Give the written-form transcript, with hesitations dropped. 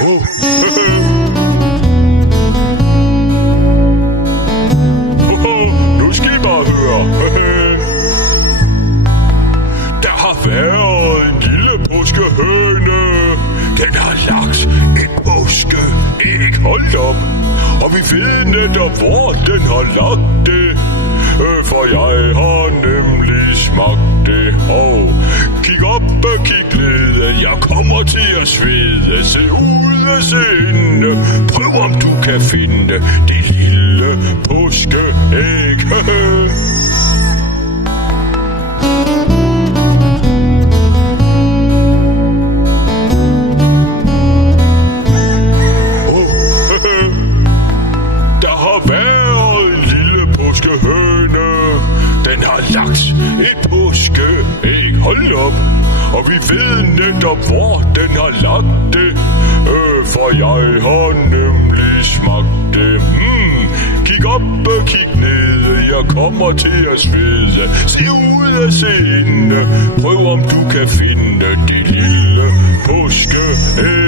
Nu skal I bare høre. Der har været en lille påskehøne. Den har lagt et påskeæg, hold op. Og vi ved netop, hvor den har lagt det. For jeg har nemlig smagt det. Og kig op og kig ned, jeg kommer til at svede. Se ud og se inde, prøv om du kan finde det lille påskeæg. Den har lagt et påskeæg, hold op. Og vi ved netop, hvor den har lagt det. For jeg har nemlig smagt det. Kig op og kig ned, jeg kommer til at svede. Se ud og se inde, prøv om du kan finde det lille påskeæg.